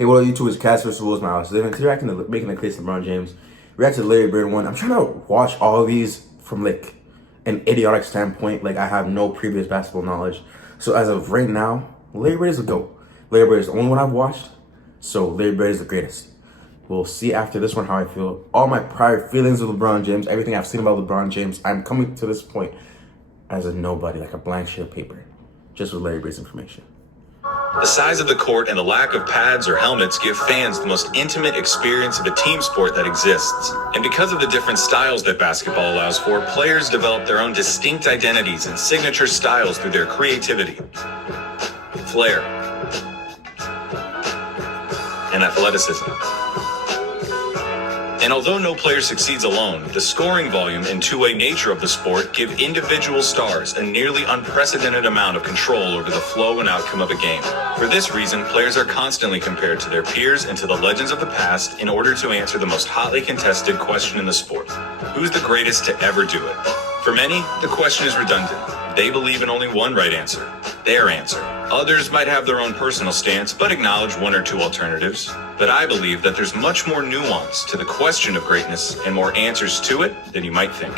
Hey, what up, YouTube? It's Cass vs. Will Smiles. Today making a case to LeBron James. React to the Larry Bird one. I'm trying to watch all of these from like an idiotic standpoint. Like I have no previous basketball knowledge. So as of right now, Larry Bird is the GOAT. Larry Bird is the only one I've watched. So Larry Bird is the greatest. We'll see after this one how I feel. All my prior feelings of LeBron James, everything I've seen about LeBron James, I'm coming to this point as a nobody, like a blank sheet of paper, just with Larry Bird's information. The size of the court and the lack of pads or helmets give fans the most intimate experience of a team sport that exists. And because of the different styles that basketball allows for, players develop their own distinct identities and signature styles through their creativity, flair, and athleticism. And although no player succeeds alone, the scoring volume and two-way nature of the sport give individual stars a nearly unprecedented amount of control over the flow and outcome of a game. For this reason, players are constantly compared to their peers and to the legends of the past in order to answer the most hotly contested question in the sport: who's the greatest to ever do it? For many, the question is redundant. They believe in only one right answer, their answer. Others might have their own personal stance, but acknowledge one or two alternatives. But I believe that there's much more nuance to the question of greatness and more answers to it than you might think.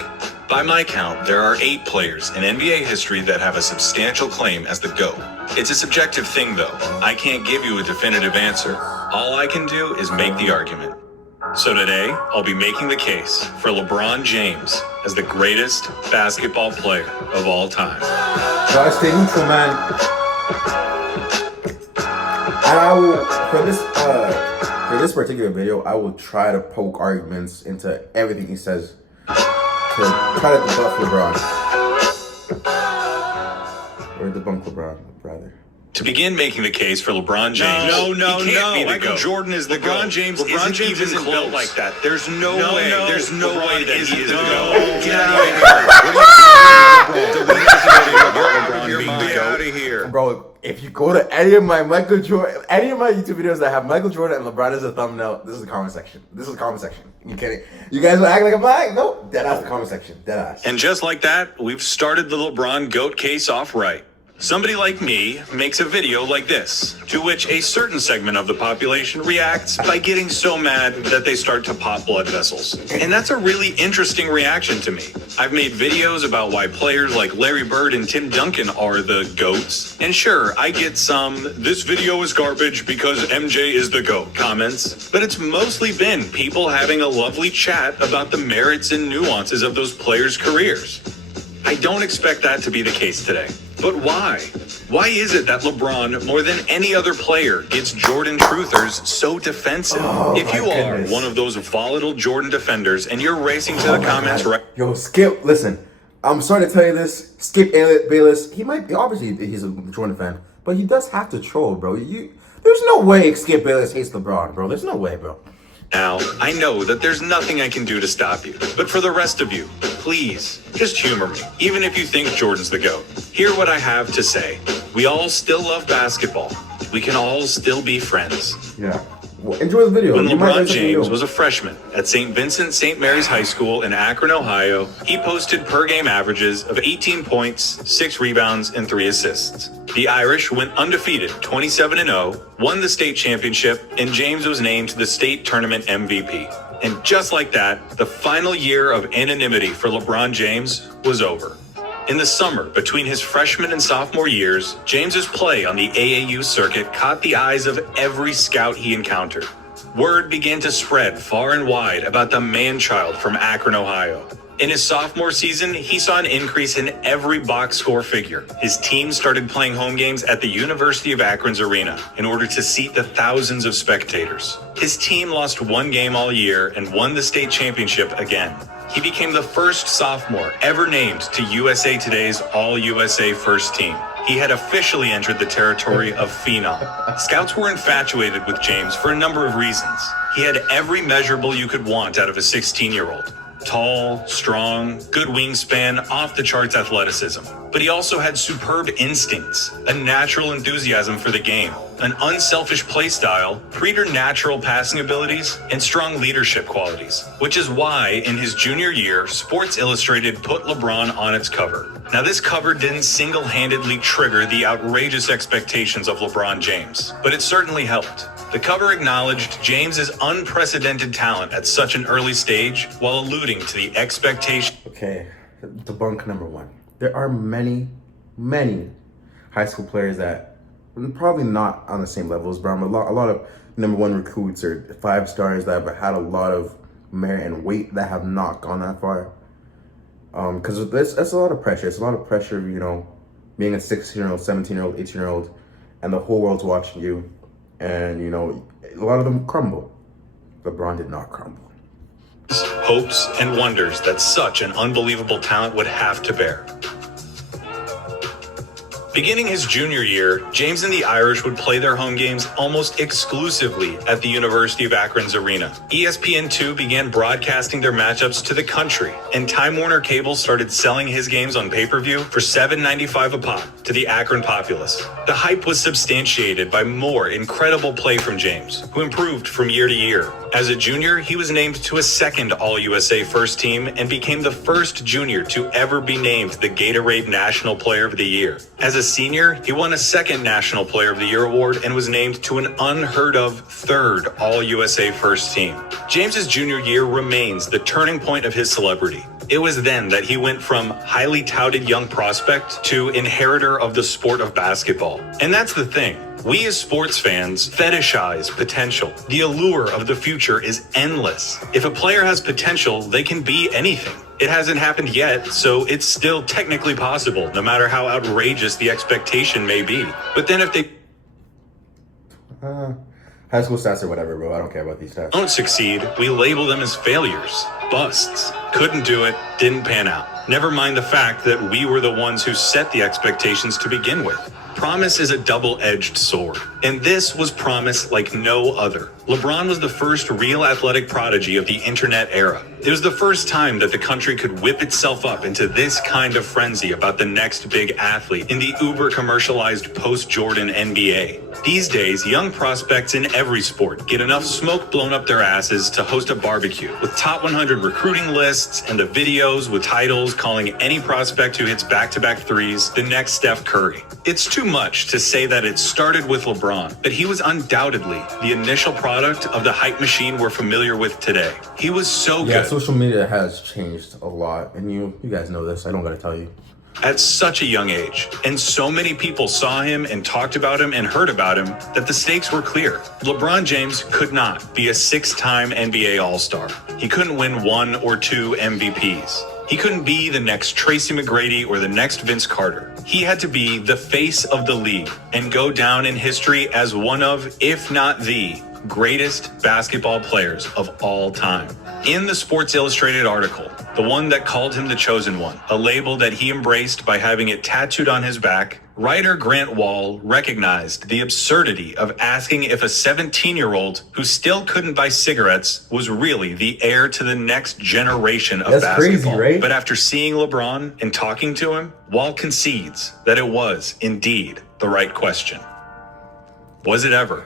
By my count, there are 8 players in NBA history that have a substantial claim as the GOAT. It's a subjective thing, though. I can't give you a definitive answer. All I can do is make the argument. So today, I'll be making the case for LeBron James as the greatest basketball player of all time. Gotta stay neutral, man. And I will, for this particular video, I will try to poke arguments into everything he says to try to debunk LeBron. Or debunk LeBron, rather. To begin making the case for LeBron James, No. Michael Jordan is the GOAT. LeBron James isn't built like that. There's no way. There's no way that he is the GOAT. Get out of here. Bro, if you go to any of my YouTube videos that have Michael Jordan and LeBron as a thumbnail, this is the comment section. You kidding? You guys will act like I'm lying? Nope. Deadass the comment section. Deadass. And just like that, we've started the LeBron GOAT case off right. Somebody like me makes a video like this, to which a certain segment of the population reacts by getting so mad that they start to pop blood vessels. And that's a really interesting reaction to me. I've made videos about why players like Larry Bird and Tim Duncan are the GOATs. And sure, I get some, this video is garbage because MJ is the GOAT comments, but it's mostly been people having a lovely chat about the merits and nuances of those players' careers. I don't expect that to be the case today. But why? Why is it that LeBron, more than any other player, gets Jordan truthers so defensive? If you are one of those volatile Jordan defenders and you're racing to the comments right... Yo, Skip, listen. I'm sorry to tell you this. Skip Bayless, he might be, obviously he's a Jordan fan, but he does have to troll, bro. There's no way Skip Bayless hates LeBron, bro. There's no way, bro. Now, I know that there's nothing I can do to stop you, but for the rest of you, please, just humor me, even if you think Jordan's the GOAT. Hear what I have to say. We all still love basketball. We can all still be friends. Yeah. Well, enjoy the video. When LeBron James was a freshman at St. Vincent St. Mary's High School in Akron, Ohio, he posted per-game averages of 18 points, 6 rebounds, and 3 assists. The Irish went undefeated, 27-0, won the state championship, and James was named the state tournament MVP. And just like that, the final year of anonymity for LeBron James was over. In the summer, between his freshman and sophomore years, James's play on the AAU circuit caught the eyes of every scout he encountered. Word began to spread far and wide about the man-child from Akron, Ohio. In his sophomore season, he saw an increase in every box score figure. His team started playing home games at the University of Akron's arena in order to seat the thousands of spectators. His team lost one game all year and won the state championship again. He became the first sophomore ever named to USA Today's All-USA First Team. He had officially entered the territory of phenom. Scouts were infatuated with James for a number of reasons. He had every measurable you could want out of a 16-year-old. Tall, strong, good wingspan, off-the-charts athleticism. But he also had superb instincts, a natural enthusiasm for the game, an unselfish play style, preternatural passing abilities, and strong leadership qualities, which is why in his junior year, Sports Illustrated put LeBron on its cover. Now, this cover didn't single-handedly trigger the outrageous expectations of LeBron James, but it certainly helped. The cover acknowledged James's unprecedented talent at such an early stage while alluding to the expectation. Okay, debunk number one. There are many high school players that probably not on the same level as Brown, but a lot of number one recruits or 5 stars that have had a lot of merit and weight that have not gone that far. Because that's a lot of pressure. It's a lot of pressure, you know, being a 16-year-old, 17-year-old, 18-year-old, and the whole world's watching you. And, you know, a lot of them crumble. LeBron did not crumble. Hopes and wonders that such an unbelievable talent would have to bear. Beginning his junior year, James and the Irish would play their home games almost exclusively at the University of Akron's arena. ESPN2 began broadcasting their matchups to the country, and Time Warner Cable started selling his games on pay-per-view for $7.95 a pop to the Akron populace. The hype was substantiated by more incredible play from James, who improved from year to year. As a junior, he was named to a second All-USA first team and became the first junior to ever be named the Gatorade National Player of the Year. As a senior, he won a second National Player of the Year award and was named to an unheard-of third All-USA first team. James's junior year remains the turning point of his celebrity. It was then that he went from highly touted young prospect to inheritor of the sport of basketball. And that's the thing. We as sports fans fetishize potential. The allure of the future is endless. If a player has potential, they can be anything. It hasn't happened yet, so it's still technically possible, no matter how outrageous the expectation may be. But then if they High school stats or whatever, bro. I don't care about these stats. don't succeed, we label them as failures, busts. Couldn't do it, didn't pan out. Never mind the fact that we were the ones who set the expectations to begin with. Promise is a double-edged sword, and this was promise like no other. LeBron was the first real athletic prodigy of the internet era. It was the first time that the country could whip itself up into this kind of frenzy about the next big athlete in the uber-commercialized post-Jordan NBA. These days, young prospects in every sport get enough smoke blown up their asses to host a barbecue with top 100 recruiting lists and the videos with titles calling any prospect who hits back-to-back threes the next Steph Curry. It's too much to say that it started with LeBron, but he was undoubtedly the initial product of the hype machine we're familiar with today. He was so Yeah, good. social media has changed a lot, and you guys know this. I don't gotta tell you. At such a young age, and so many people saw him and talked about him and heard about him that the stakes were clear. LeBron James could not be a 6-time NBA All-Star. He couldn't win 1 or 2 MVPs. He couldn't be the next Tracy McGrady or the next Vince Carter. He had to be the face of the league and go down in history as one of, if not the, greatest basketball players of all time. In the Sports Illustrated article, the one that called him the chosen one, a label that he embraced by having it tattooed on his back, writer Grant Wall recognized the absurdity of asking if a 17-year-old who still couldn't buy cigarettes was really the heir to the next generation of That's basketball. crazy, right? But after seeing LeBron and talking to him, Wall concedes that it was indeed the right question. Was it ever?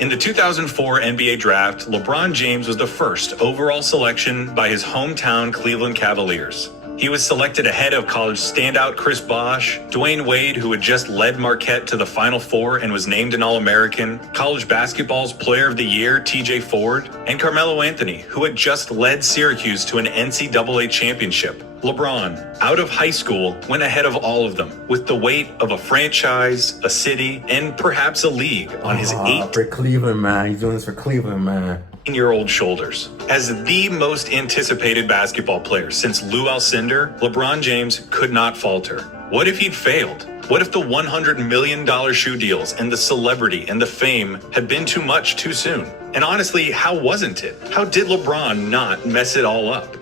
In the 2004 NBA draft, LeBron James was the first overall selection by his hometown Cleveland Cavaliers. He was selected ahead of college standout Chris Bosh, Dwayne Wade, who had just led Marquette to the Final Four and was named an All-American, college basketball's Player of the Year TJ Ford, and Carmelo Anthony, who had just led Syracuse to an NCAA championship. LeBron, out of high school, went ahead of all of them, with the weight of a franchise, a city, and perhaps a league on his For Cleveland, man. He's doing this for Cleveland, man. 18-year-old shoulders. As the most anticipated basketball player since Lou Alcindor, LeBron James could not falter. What if he'd failed? What if the $100 million shoe deals and the celebrity and the fame had been too much too soon? And honestly, how wasn't it? How did LeBron not mess it all up?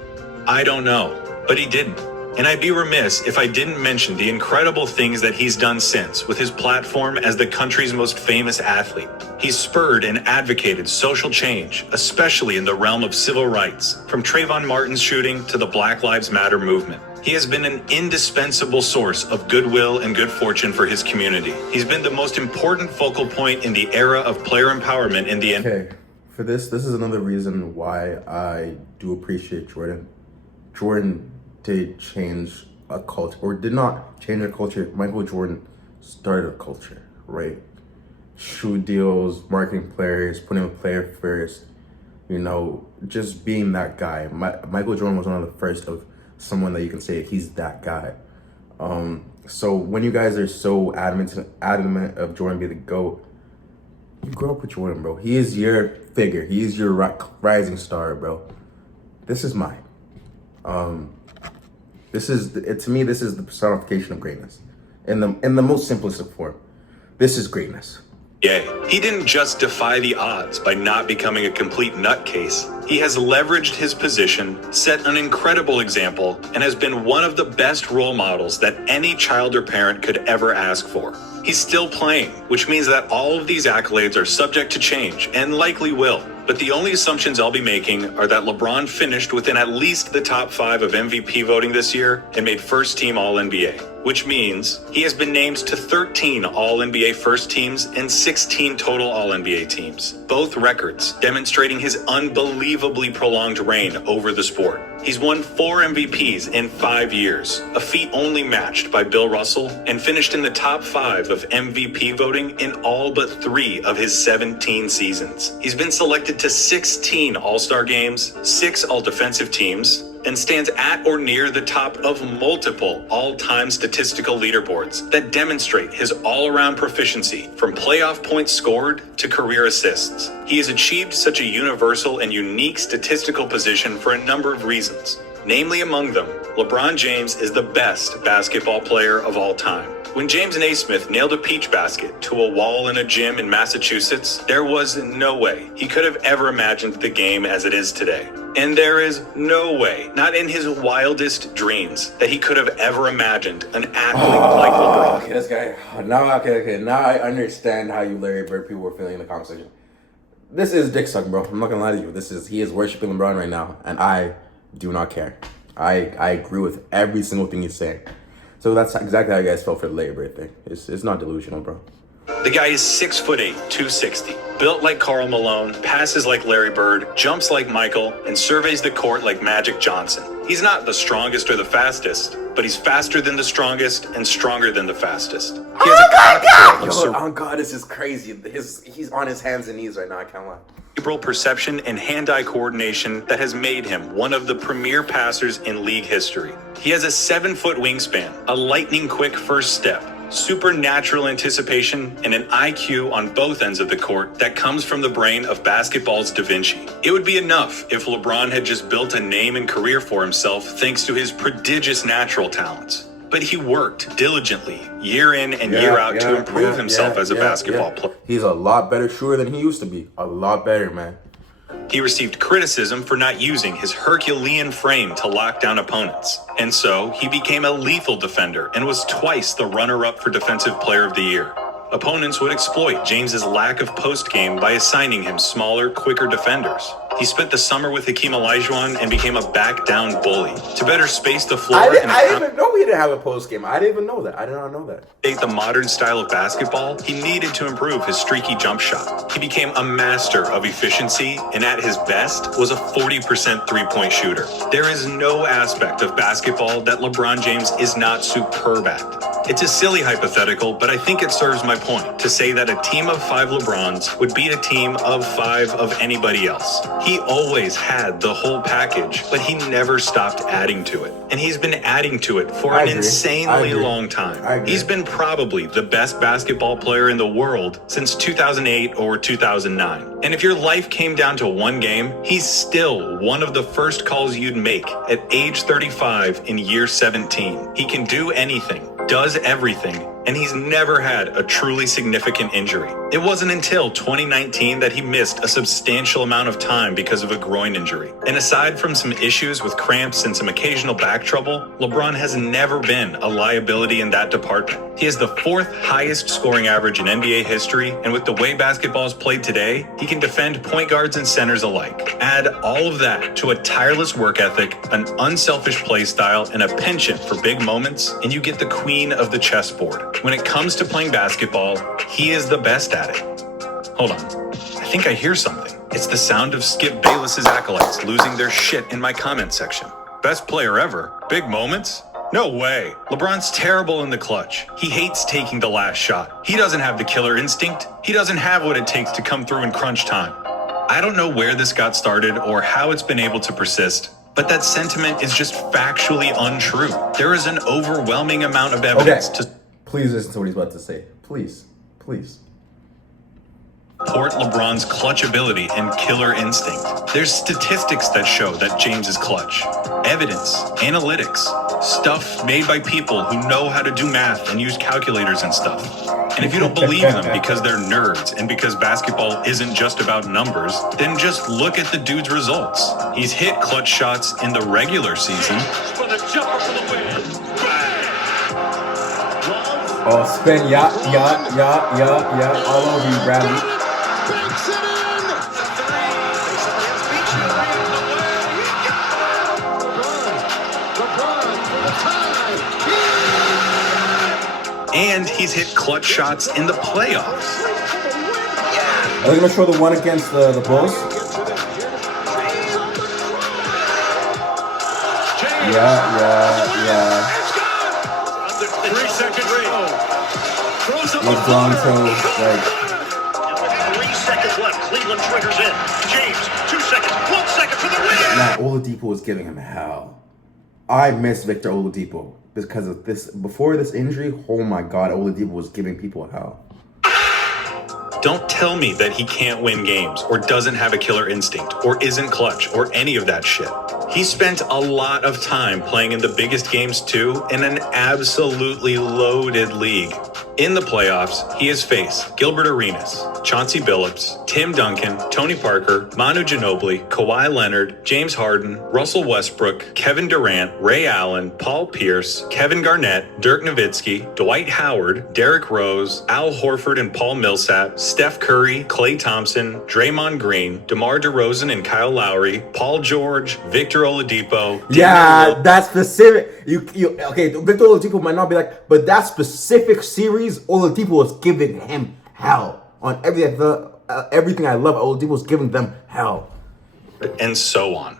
I don't know, but he didn't. And I'd be remiss if I didn't mention the incredible things that he's done since with his platform as the country's most famous athlete. He's spurred and advocated social change, especially in the realm of civil rights, from Trayvon Martin's shooting to the Black Lives Matter movement. He has been an indispensable source of goodwill and good fortune for his community. He's been the most important focal point in the era of player empowerment in the NBA. Okay, for this is another reason why I do appreciate Jordan. Jordan did change a culture, or did not change a culture. Michael Jordan started a culture, right? Shoe deals, marketing players, putting a player first, just being that guy. Michael Jordan was one of the first of someone that you can say he's that guy. So when you guys are so adamant of Jordan being the GOAT, you grow up with Jordan, bro. He is your figure. He is your rising star, bro. This is mine. To me, this is the personification of greatness in the most simplistic form. This is greatness. Yeah, he didn't just defy the odds by not becoming a complete nutcase. He has leveraged his position, set an incredible example, and has been one of the best role models that any child or parent could ever ask for. He's still playing, which means that all of these accolades are subject to change, and likely will. But the only assumptions I'll be making are that LeBron finished within at least the top 5 of MVP voting this year and made first team All-NBA, which means he has been named to 13 All-NBA first teams and 16 total All-NBA teams, both records demonstrating his unbelievably prolonged reign over the sport. He's won 4 MVPs in 5 years, a feat only matched by Bill Russell, and finished in the top 5 of MVP voting in all but 3 of his 17 seasons. He's been selected to 16 All-Star games, 6 All-Defensive teams, and stands at or near the top of multiple all-time statistical leaderboards that demonstrate his all-around proficiency, from playoff points scored to career assists. He has achieved such a universal and unique statistical position for a number of reasons. Namely among them, LeBron James is the best basketball player of all time. When James Naismith nailed a peach basket to a wall in a gym in Massachusetts, there was no way he could have ever imagined the game as it is today. And there is no way, not in his wildest dreams, that he could have ever imagined an athlete like LeBron. Okay, this guy. Now I understand how you Larry Bird people were feeling in the conversation. This is dick suck, bro. I'm not gonna lie to you. He is worshiping LeBron right now, and I do not care. I agree with every single thing he's saying. So that's exactly how you guys felt for the Larry Bird thing. It's not delusional, bro. The guy is 6'8", 260, built like Karl Malone, passes like Larry Bird, jumps like Michael, and surveys the court like Magic Johnson. He's not the strongest or the fastest, but he's faster than the strongest and stronger than the fastest. Oh God, this is crazy. He's on his hands and knees right now, I can't lie. Cerebral perception and hand-eye coordination that has made him one of the premier passers in league history. He has a 7-foot wingspan, a lightning-quick first step, supernatural anticipation, and an IQ on both ends of the court that comes from the brain of basketball's Da Vinci. It would be enough if LeBron had just built a name and career for himself thanks to his prodigious natural talents. But he worked diligently, year in and year out, to improve himself as a basketball player. He's a lot better shooter than he used to be. A lot better, man. He received criticism for not using his Herculean frame to lock down opponents. And so, he became a lethal defender and was twice the runner-up for Defensive Player of the Year. Opponents would exploit James's lack of post-game by assigning him smaller, quicker defenders. He spent the summer with Hakeem Olajuwon and became a back-down bully. To better space the floor I didn't even know he didn't have a post-game. I didn't even know that. I did not know that. The modern style of basketball, he needed to improve his streaky jump shot. He became a master of efficiency, and at his best was a 40% three-point shooter. There is no aspect of basketball that LeBron James is not superb at. It's a silly hypothetical, but I think it serves my point to say that a team of 5 LeBrons would beat a team of 5 of anybody else. He always had the whole package, but he never stopped adding to it. And he's been adding to it for an insanely long time. He's been probably the best basketball player in the world since 2008 or 2009. And if your life came down to one game, he's still one of the first calls you'd make at age 35 in year 17. He can do anything, does everything, and he's never had a truly significant injury. It wasn't until 2019 that he missed a substantial amount of time because of a groin injury. And aside from some issues with cramps and some occasional back trouble, LeBron has never been a liability in that department. He has the 4th highest scoring average in NBA history, and with the way basketball is played today, he can defend point guards and centers alike. Add all of that to a tireless work ethic, an unselfish play style, and a penchant for big moments, and you get the queen of the chessboard. When it comes to playing basketball, he is the best at it. Hold on. I think I hear something. It's the sound of Skip Bayless's acolytes losing their shit in my comment section. Best player ever. Big moments? No way. LeBron's terrible in the clutch. He hates taking the last shot. He doesn't have the killer instinct. He doesn't have what it takes to come through in crunch time. I don't know where this got started or how it's been able to persist, but that sentiment is just factually untrue. There is an overwhelming amount of evidence to Please listen to what he's about to say. Please. support LeBron's clutch ability and killer instinct. There's statistics that show that James is clutch. Evidence, analytics, stuff made by people who know how to do math and use calculators and stuff. And if you don't believe them because they're nerds and because basketball isn't just about numbers, then just look at the dude's results. He's hit clutch shots in the regular season. For the jumper for the win. Oh, spin, yeah, all over you, Bradley. Banks it in. LeBron for the tie. And he's hit clutch shots in the playoffs. Are they going to show the one against the Bulls? Yeah. 3 seconds to go. LeBron to, like... With 3 seconds left, Cleveland triggers in. James, 2 seconds, 1 second for the win! Nah, Oladipo was giving him hell. I miss Victor Oladipo because of this. Before this injury, oh my God, Oladipo was giving people hell. Don't tell me that he can't win games, or doesn't have a killer instinct, or isn't clutch, or any of that shit. He spent a lot of time playing in the biggest games too, in an absolutely loaded league. In the playoffs, he has faced Gilbert Arenas, Chauncey Billups, Tim Duncan, Tony Parker, Manu Ginobili, Kawhi Leonard, James Harden, Russell Westbrook, Kevin Durant, Ray Allen, Paul Pierce, Kevin Garnett, Dirk Nowitzki, Dwight Howard, Derrick Rose, Al Horford and Paul Millsap, Steph Curry, Klay Thompson, Draymond Green, DeMar DeRozan and Kyle Lowry, Paul George, Victor Oladipo. Yeah, that's specific. Okay, Victor Oladipo might not be like, but that specific series, Oladipo was giving him hell. On everything I love, Oladipo was giving them hell. And so on.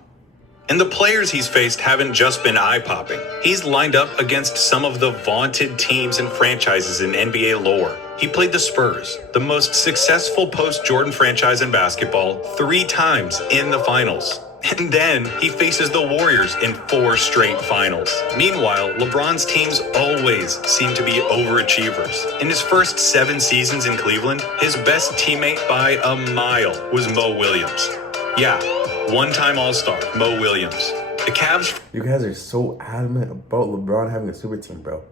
And the players he's faced haven't just been eye-popping. He's lined up against some of the vaunted teams and franchises in NBA lore. He played the Spurs, the most successful post-Jordan franchise in basketball, 3 times in the finals. And then he faces the Warriors in 4 straight finals. Meanwhile, LeBron's teams always seem to be overachievers. In his first 7 seasons in Cleveland, his best teammate by a mile was Mo Williams. Yeah, one-time All-Star, Mo Williams. The Cavs... You guys are so adamant about LeBron having a super team, bro.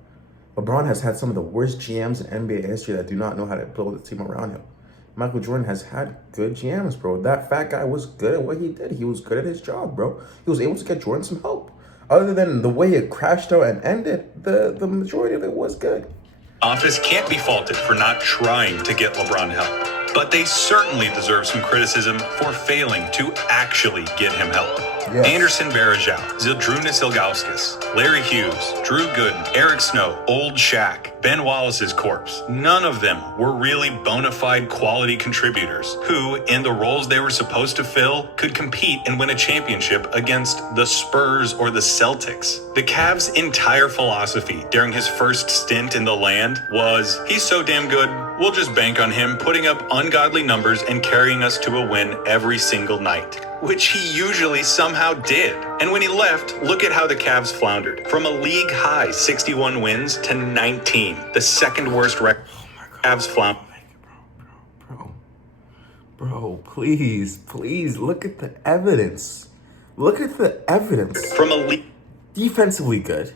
LeBron has had some of the worst GMs in NBA history that do not know how to build a team around him. Michael Jordan has had good GMs, bro. That fat guy was good at what he did. He was good at his job, bro. He was able to get Jordan some help. Other than the way it crashed out and ended, the majority of it was good. Office can't be faulted for not trying to get LeBron help. But they certainly deserve some criticism for failing to actually get him help. Yes. Anderson Varejao, Zydrunas Ilgauskas, Larry Hughes, Drew Gooden, Eric Snow, Old Shaq, Ben Wallace's corpse. None of them were really bona fide quality contributors who, in the roles they were supposed to fill, could compete and win a championship against the Spurs or the Celtics. The Cavs' entire philosophy during his first stint in the land was, he's so damn good, we'll just bank on him putting up ungodly numbers and carrying us to a win every single night. Which he usually somehow did. And when he left, look at how the Cavs floundered. From a league-high 61 wins to 19, the second worst record. Cavs floundered. Bro, please, look at the evidence. Look at the evidence. From a league... Defensively good.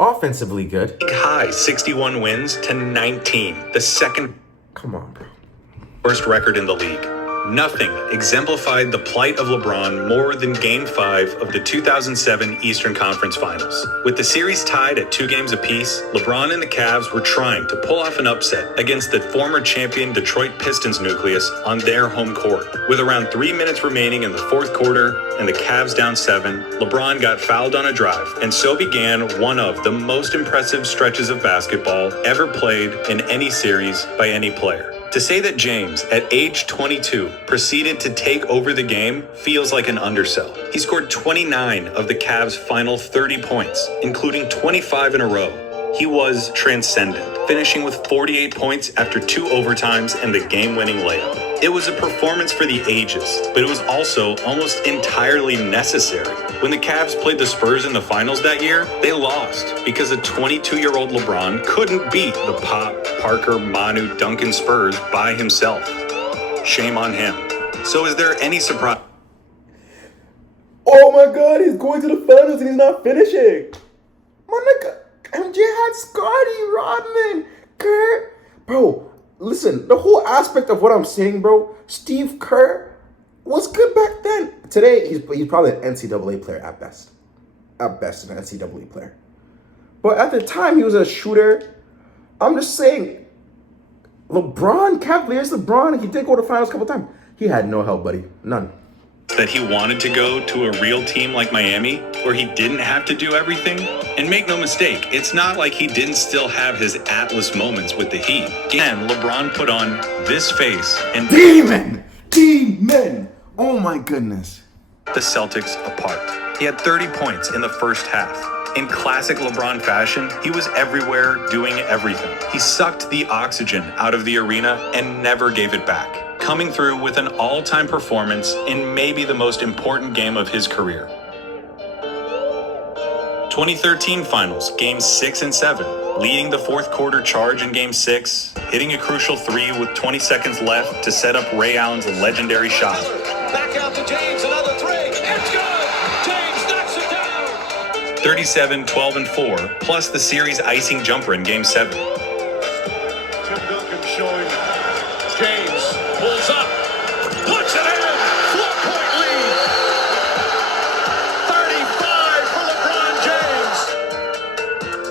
offensively good. High 61 wins to 19, the second Come on, bro. worst record in the league. Nothing exemplified the plight of LeBron more than Game 5 of the 2007 Eastern Conference Finals. With the series tied at 2 games apiece, LeBron and the Cavs were trying to pull off an upset against the former champion Detroit Pistons nucleus on their home court. With around 3 minutes remaining in the fourth quarter and the Cavs down 7, LeBron got fouled on a drive, and so began one of the most impressive stretches of basketball ever played in any series by any player. To say that James, at age 22, proceeded to take over the game feels like an undersell. He scored 29 of the Cavs' final 30 points, including 25 in a row. He was transcendent, finishing with 48 points after 2 overtimes and the game-winning layup. It was a performance for the ages, but it was also almost entirely necessary. When the Cavs played the Spurs in the finals that year, they lost because a 22-year-old LeBron couldn't beat the Pop, Parker, Manu, Duncan Spurs by himself. Shame on him. So is there any surprise? Oh my God, he's going to the finals and he's not finishing. My nigga, MJ had Scotty, Rodman, Kerr. Bro, listen, the whole aspect of what I'm saying, bro, Steve Kerr was good back then. Today, he's probably an NCAA player at best. At best, an NCAA player. But at the time, he was a shooter. I'm just saying, Cavaliers LeBron, he did go to the finals a couple times. He had no help, buddy. None. That he wanted to go to a real team like Miami, where he didn't have to do everything? And make no mistake, it's not like he didn't still have his Atlas moments with the Heat. Again, LeBron put on this face and Demon! Oh my goodness. the Celtics apart. He had 30 points in the first half. In classic LeBron fashion, he was everywhere doing everything. He sucked the oxygen out of the arena and never gave it back, coming through with an all-time performance in maybe the most important game of his career. 2013 Finals, Games 6 and 7, leading the fourth quarter charge in Game 6, hitting a crucial 3 with 20 seconds left to set up Ray Allen's legendary shot. Back out to James, another 3. It's good. James knocks it down. 37, 12, and 4, plus the series icing jumper in Game 7. Tim Duncan showing James pulls up, puts it in, 4-point lead. 35 for LeBron James.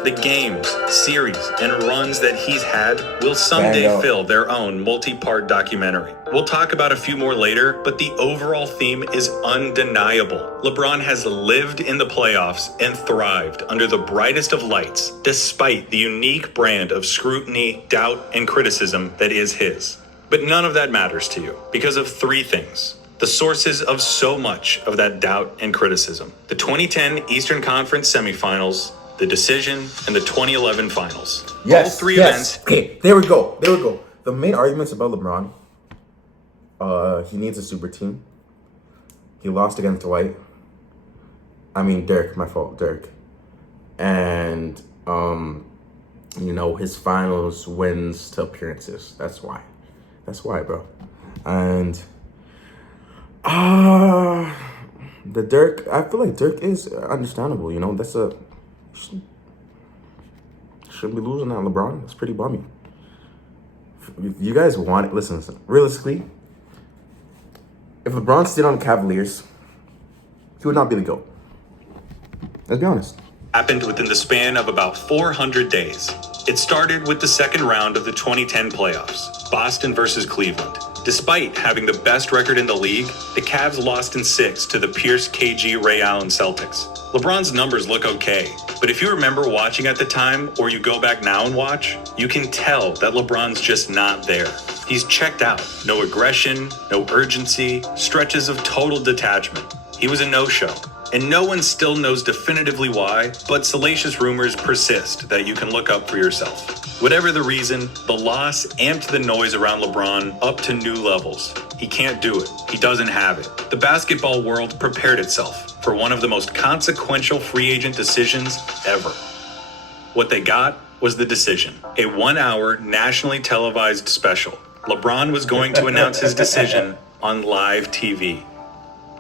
The games, series, and runs that he's had will someday Bang out. fill their own multi-part documentary. We'll talk about a few more later, but the overall theme is undeniable. LeBron has lived in the playoffs and thrived under the brightest of lights, despite the unique brand of scrutiny, doubt, and criticism that is his. But none of that matters to you because of 3 things. The sources of so much of that doubt and criticism. The 2010 Eastern Conference semifinals, the decision, and the 2011 finals. Yes, All 3 yes. events. Okay, there we go. The main arguments about LeBron, he needs a super team. He lost against Dirk. My fault, Dirk. And, his finals wins to appearances. That's why, bro. And, the Dirk, I feel like Dirk is understandable, that's shouldn't be losing that, LeBron. That's pretty bummy. If you guys want it, listen, realistically, if LeBron stayed on the Cavaliers, he would not be the GOAT. Let's be honest. Happened within the span of about 400 days. It started with the second round of the 2010 playoffs, Boston versus Cleveland. Despite having the best record in the league, the Cavs lost in 6 to the Pierce, KG, Ray Allen Celtics. LeBron's numbers look okay, but if you remember watching at the time, or you go back now and watch, you can tell that LeBron's just not there. He's checked out. No aggression, no urgency, stretches of total detachment. He was a no-show. And no one still knows definitively why, but salacious rumors persist that you can look up for yourself. Whatever the reason, the loss amped the noise around LeBron up to new levels. He can't do it. He doesn't have it. The basketball world prepared itself for one of the most consequential free agent decisions ever. What they got was the decision. A 1-hour nationally televised special. LeBron was going to announce his decision on live TV.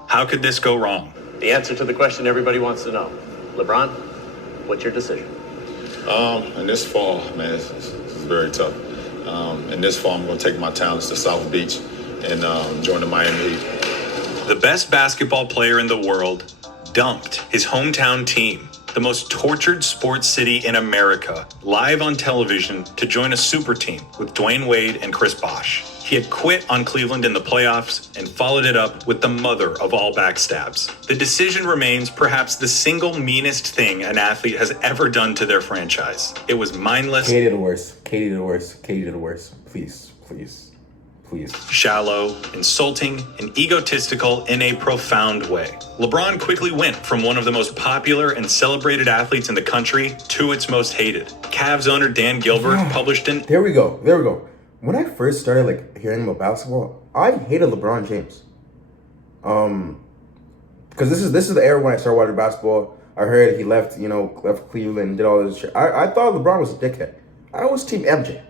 How could this go wrong? The answer to the question everybody wants to know. LeBron, what's your decision? And this fall, man, it's very tough. And this fall, I'm going to take my talents to South Beach and join the Miami Heat. The best basketball player in the world dumped his hometown team, the most tortured sports city in America, live on television to join a super team with Dwayne Wade and Chris Bosh. He had quit on Cleveland in the playoffs and followed it up with the mother of all backstabs. The decision remains perhaps the single meanest thing an athlete has ever done to their franchise. It was mindless. Katie did the worst. Katie did the worst. Katie did the worst. Please, please, please. Shallow, insulting, and egotistical in a profound way. LeBron quickly went from one of the most popular and celebrated athletes in the country to its most hated. Cavs owner Dan Gilbert published an... There we go. When I first started hearing about basketball, I hated LeBron James. Because this is the era when I started watching basketball. I heard he left Cleveland, did all this shit. I thought LeBron was a dickhead. I was Team MJ.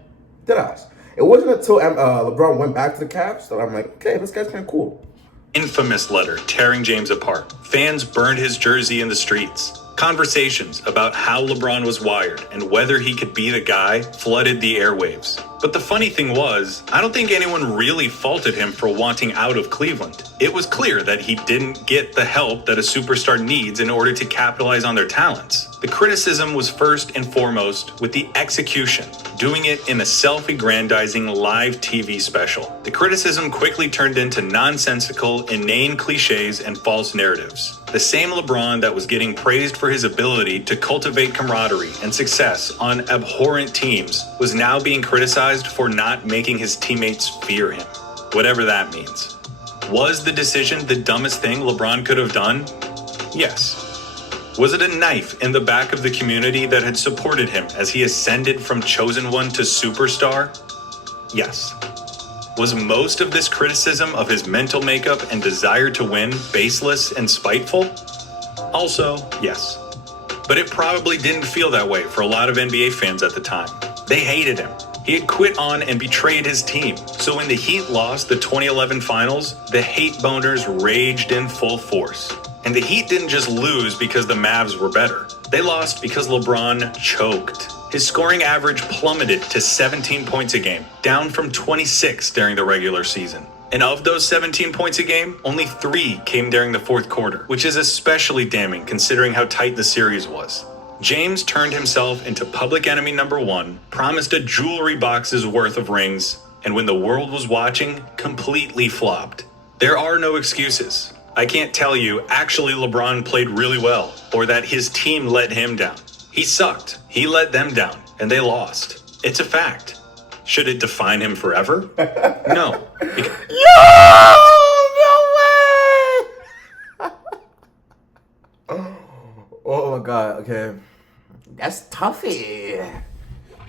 Deadass. It wasn't until LeBron went back to the Cavs that I'm like, okay, this guy's kind of cool. Infamous letter tearing James apart. Fans burned his jersey in the streets. Conversations about how LeBron was wired and whether he could be the guy flooded the airwaves. But the funny thing was, I don't think anyone really faulted him for wanting out of Cleveland. It was clear that he didn't get the help that a superstar needs in order to capitalize on their talents. The criticism was first and foremost with the execution, doing it in a self-aggrandizing live TV special. The criticism quickly turned into nonsensical, inane cliches and false narratives. The same LeBron that was getting praised for his ability to cultivate camaraderie and success on abhorrent teams was now being criticized for not making his teammates fear him, whatever that means. Was the decision the dumbest thing LeBron could have done? Yes. Was it a knife in the back of the community that had supported him as he ascended from chosen one to superstar? Yes. Was most of this criticism of his mental makeup and desire to win baseless and spiteful? Also, yes. But it probably didn't feel that way for a lot of NBA fans at the time. They hated him. He had quit on and betrayed his team. So when the Heat lost the 2011 finals, the hate boners raged in full force. And the Heat didn't just lose because the Mavs were better. They lost because LeBron choked. His scoring average plummeted to 17 points a game, down from 26 during the regular season. And of those 17 points a game, only 3 came during the fourth quarter, which is especially damning considering how tight the series was. James turned himself into public enemy number 1, promised a jewelry box's worth of rings, and when the world was watching, completely flopped. There are no excuses. I can't tell you, actually LeBron played really well, or that his team let him down. He sucked, he let them down, and they lost. It's a fact. Should it define him forever? No. Oh my god, okay. That's toughy.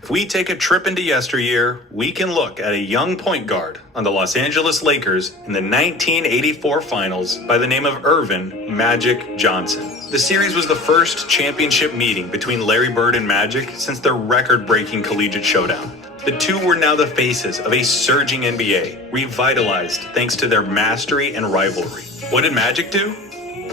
If we take a trip into yesteryear, we can look at a young point guard on the Los Angeles Lakers in the 1984 finals by the name of Earvin Magic Johnson. The series was the first championship meeting between Larry Bird and Magic since their record-breaking collegiate showdown. The two were now the faces of a surging NBA, revitalized thanks to their mastery and rivalry. What did Magic do?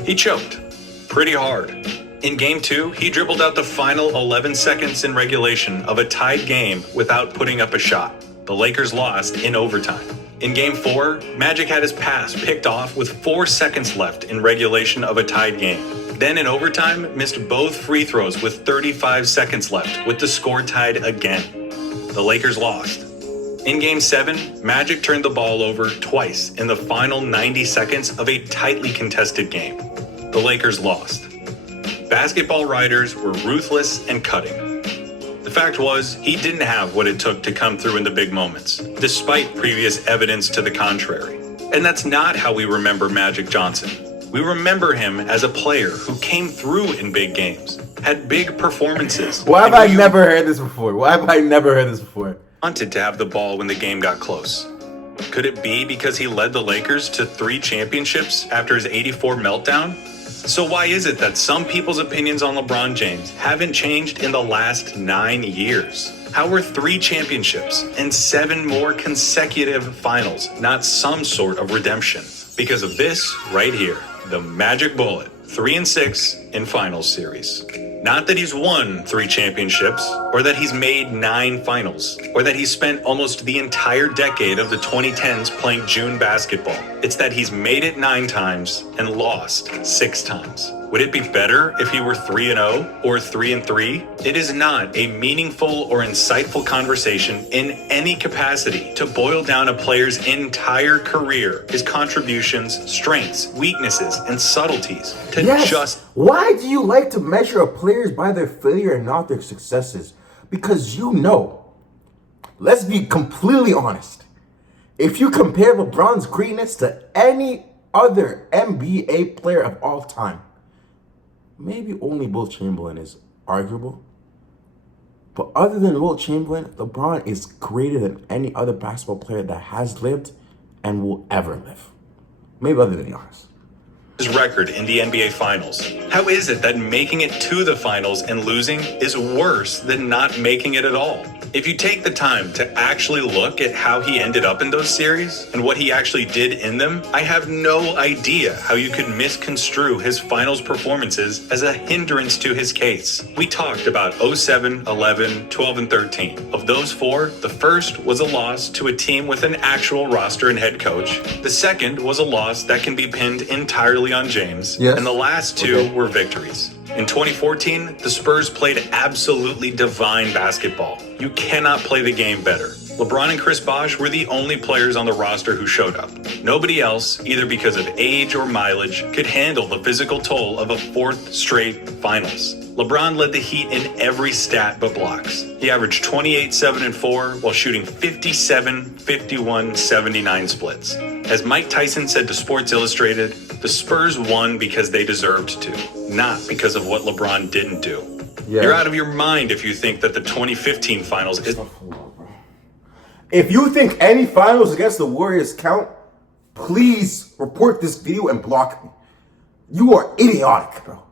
He choked. Pretty hard. In Game 2, he dribbled out the final 11 seconds in regulation of a tied game without putting up a shot. The Lakers lost in overtime. In Game 4, Magic had his pass picked off with 4 seconds left in regulation of a tied game. Then in overtime, missed both free throws with 35 seconds left, with the score tied again. The Lakers lost. In Game 7, Magic turned the ball over twice in the final 90 seconds of a tightly contested game. The Lakers lost. Basketball writers were ruthless and cutting. The fact was, he didn't have what it took to come through in the big moments, despite previous evidence to the contrary. And that's not how we remember Magic Johnson. We remember him as a player who came through in big games, had big performances. Why have I never heard this before? Wanted to have the ball when the game got close. Could it be because he led the Lakers to 3 championships after his '84 meltdown? So why is it that some people's opinions on LeBron James haven't changed in the last 9 years? How were 3 championships and 7 more consecutive finals not some sort of redemption? Because of this right here, the magic bullet, 3-6 in finals series. Not that he's won 3 championships, or that he's made 9 finals, or that he's spent almost the entire decade of the 2010s playing June basketball. It's that he's made it 9 times and lost 6 times. Would it be better if he were 3-0 or 3-3? It is not a meaningful or insightful conversation in any capacity to boil down a player's entire career, his contributions, strengths, weaknesses, and subtleties to just... Why do you like to measure a players by their failure and not their successes? Because you know, let's be completely honest. If you compare LeBron's greatness to any other NBA player of all time, maybe only Will Chamberlain is arguable. But other than Will Chamberlain, LeBron is greater than any other basketball player that has lived and will ever live. Maybe other than Giannis. His record in the NBA Finals. How is it that making it to the finals and losing is worse than not making it at all? If you take the time to actually look at how he ended up in those series and what he actually did in them, I have no idea how you could misconstrue his finals performances as a hindrance to his case. We talked about 07, 11, 12, and 13. Of those 4, the first was a loss to a team with an actual roster and head coach. The second was a loss that can be pinned entirely on James. Yes. And the last 2 were victories. In 2014, the Spurs played absolutely divine basketball. You cannot play the game better. LeBron and Chris Bosh were the only players on the roster who showed up. Nobody else, either because of age or mileage, could handle the physical toll of a 4th straight finals. LeBron led the Heat in every stat but blocks. He averaged 28, 7, and 4 while shooting 57, 51, 79 splits. As Mike Tyson said to Sports Illustrated, the Spurs won because they deserved to, not because of what LeBron didn't do. Yeah. You're out of your mind if you think that the 2015 finals is... If you think any finals against the Warriors count, please report this video and block me. You are idiotic, bro.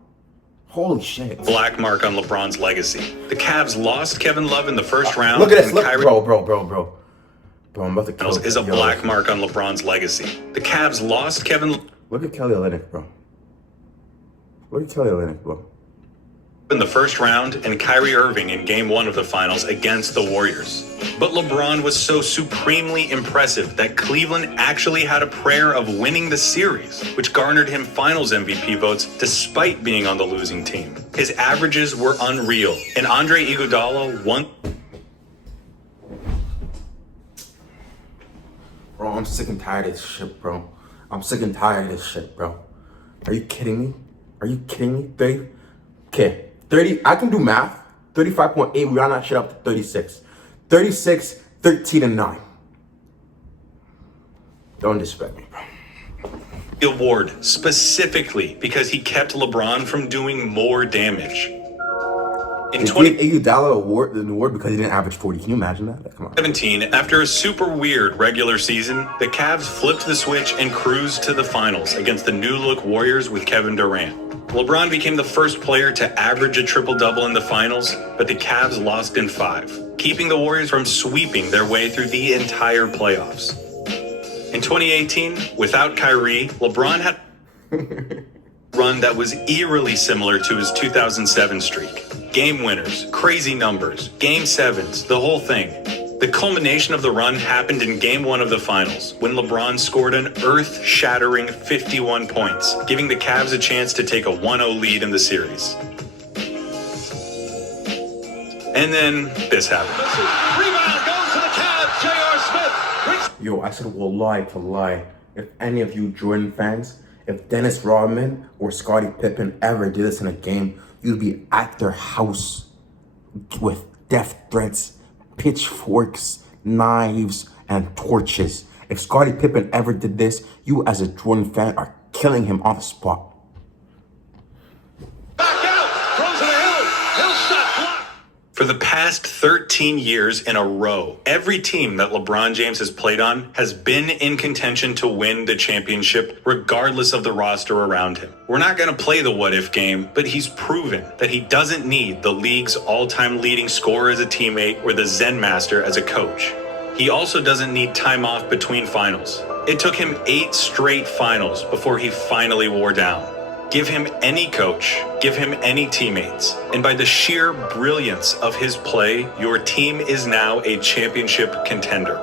Holy shit. Black mark on LeBron's legacy. The Cavs lost Kevin Love in the first round. Look at this. Look, bro. Bro, I'm about to kill is a black mark on LeBron's legacy. The Cavs lost Kevin... Look at Kelly Olynyk, bro. Look at Kelly Olynyk, bro. In the first round and Kyrie Irving in Game 1 of the finals against the Warriors. But LeBron was so supremely impressive that Cleveland actually had a prayer of winning the series, which garnered him finals MVP votes despite being on the losing team. His averages were unreal, and Andre Iguodala won... Bro, I'm sick and tired of this shit, bro. I'm sick and tired of this shit, bro. Are you kidding me? Are you kidding me? 30? Okay, 30, I can do math. 35.8, we round that shit up to 36. 36, 13, and 9. Don't disrespect me, bro. The award specifically because he kept LeBron from doing more damage. In They gave Iguodala an award because he didn't average 40. Can you imagine that? Come on. 2017, after a super weird regular season, the Cavs flipped the switch and cruised to the finals against the new-look Warriors with Kevin Durant. LeBron became the first player to average a triple-double in the finals, but the Cavs lost in 5, keeping the Warriors from sweeping their way through the entire playoffs. In 2018, without Kyrie, LeBron had a run that was eerily similar to his 2007 streak. Game winners, crazy numbers, game 7s, the whole thing. The culmination of the run happened in Game 1 of the finals, when LeBron scored an earth-shattering 51 points, giving the Cavs a chance to take a 1-0 lead in the series. And then this happened. Rebound goes to the Cavs. J.R. Smith. Yo, I said, well, lie to lie. If any of you Jordan fans, if Dennis Rodman or Scottie Pippen ever did this in a game, you'd be at their house with death threats, pitchforks, knives, and torches. If Scottie Pippen ever did this, you as a Jordan fan are killing him on the spot. Back out. Throws it to Hill. Hill shot blocked. For the past 13 years in a row, every team that LeBron James has played on has been in contention to win the championship, regardless of the roster around him. We're not going to play the what-if game, but he's proven that he doesn't need the league's all-time leading scorer as a teammate or the Zen master as a coach. He also doesn't need time off between finals. It took him 8 straight finals before he finally wore down. Give him any coach, give him any teammates, and by the sheer brilliance of his play, your team is now a championship contender.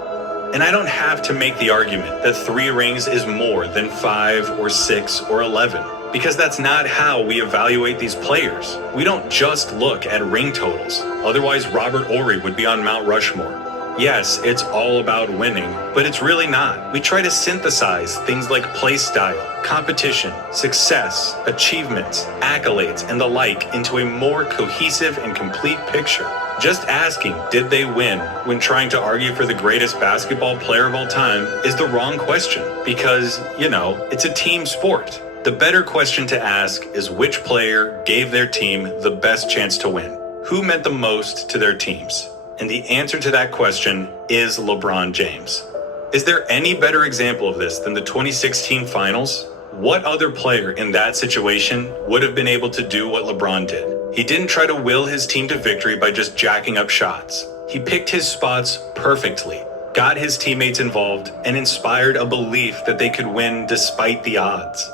And I don't have to make the argument that 3 rings is more than 5 or 6 or 11, because that's not how we evaluate these players. We don't just look at ring totals. Otherwise, Robert Horry would be on Mount Rushmore. Yes, it's all about winning, but it's really not. We try to synthesize things like play style, competition, success, achievements, accolades, and the like into a more cohesive and complete picture. Just asking, did they win, when trying to argue for the greatest basketball player of all time is the wrong question, because, it's a team sport. The better question to ask is which player gave their team the best chance to win? Who meant the most to their teams? And the answer to that question is LeBron James. Is there any better example of this than the 2016 finals? What other player in that situation would have been able to do what LeBron did? He didn't try to will his team to victory by just jacking up shots. He picked his spots perfectly, got his teammates involved, and inspired a belief that they could win despite the odds.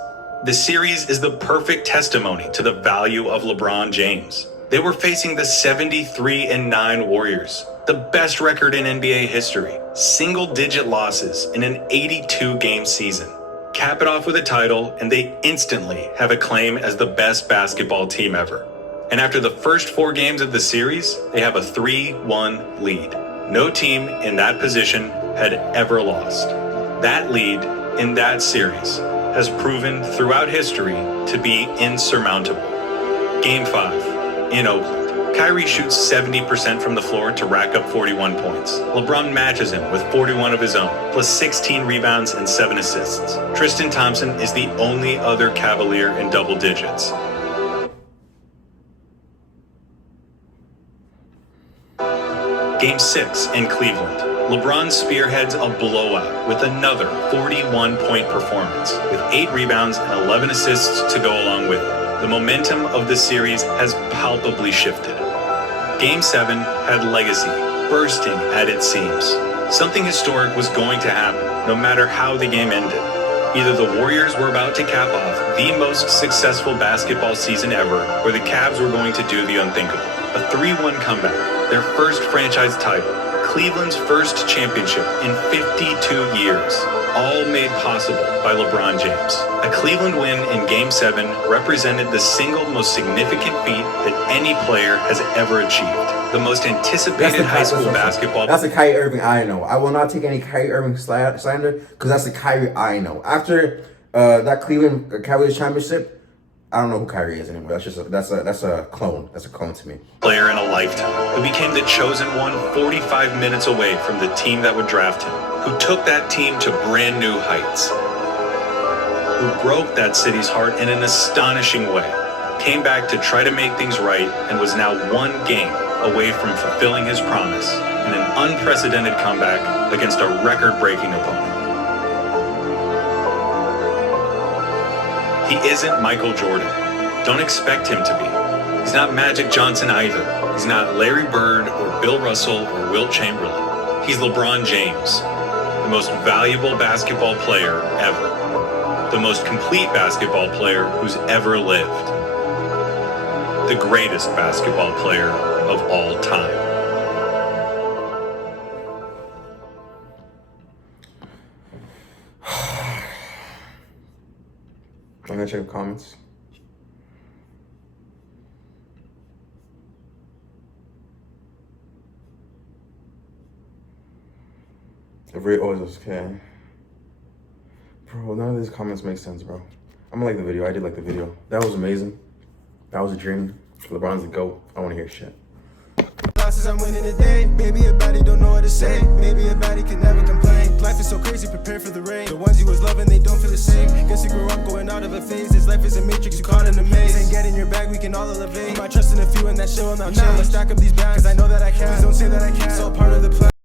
The series is the perfect testimony to the value of LeBron James. They were facing the 73-9 Warriors, the best record in NBA history, single-digit losses in an 82-game season. Cap it off with a title, and they instantly have a claim as the best basketball team ever. And after the first 4 games of the series, they have a 3-1 lead. No team in that position had ever lost. That lead in that series has proven throughout history to be insurmountable. Game 5. In Oakland, Kyrie shoots 70% from the floor to rack up 41 points. LeBron matches him with 41 of his own, plus 16 rebounds and 7 assists. Tristan Thompson is the only other Cavalier in double digits. Game 6 in Cleveland. LeBron spearheads a blowout with another 41-point performance, with 8 rebounds and 11 assists to go along with it. The momentum of the series has palpably shifted. Game 7 had legacy bursting at its seams. Something historic was going to happen, no matter how the game ended. Either the Warriors were about to cap off the most successful basketball season ever, or the Cavs were going to do the unthinkable. A 3-1 comeback, their first franchise title, Cleveland's first championship in 52 years, all made possible by LeBron James. A Cleveland win in Game 7 represented the single most significant feat that any player has ever achieved. The most anticipated high school basketball. That's the Kyrie Irving I know. I will not take any Kyrie Irving slander, because that's the Kyrie I know. After that Cleveland Cavaliers championship, I don't know who Kyrie is anymore. That's a clone. That's a clone to me. Player in a lifetime, who became the chosen one 45 minutes away from the team that would draft him, who took that team to brand new heights, who broke that city's heart in an astonishing way, came back to try to make things right, and was now 1 game away from fulfilling his promise in an unprecedented comeback against a record-breaking opponent. He isn't Michael Jordan. Don't expect him to be. He's not Magic Johnson either. He's not Larry Bird or Bill Russell or Wilt Chamberlain. He's LeBron James, the most valuable basketball player ever. The most complete basketball player who's ever lived. The greatest basketball player of all time. I'm gonna check the comments. Okay. Bro, none of these comments make sense, bro. I'm gonna like the video. I did like the video. That was amazing. That was a dream. LeBron's the GOAT. I wanna hear shit. I'm winning today. Maybe a body don't know what to say. Maybe a body can never complain. Life is so crazy, prepare for the rain. The ones you was loving, they don't feel the same. Guess you grew up going out of a phase. This life is a matrix, you caught in a maze. Ain't get in your bag, we can all elevate. My trust in a few and that shit will not change. I'ma stack up these bags, cause I know that I can. Please don't say that I can't. It's all part of the plan.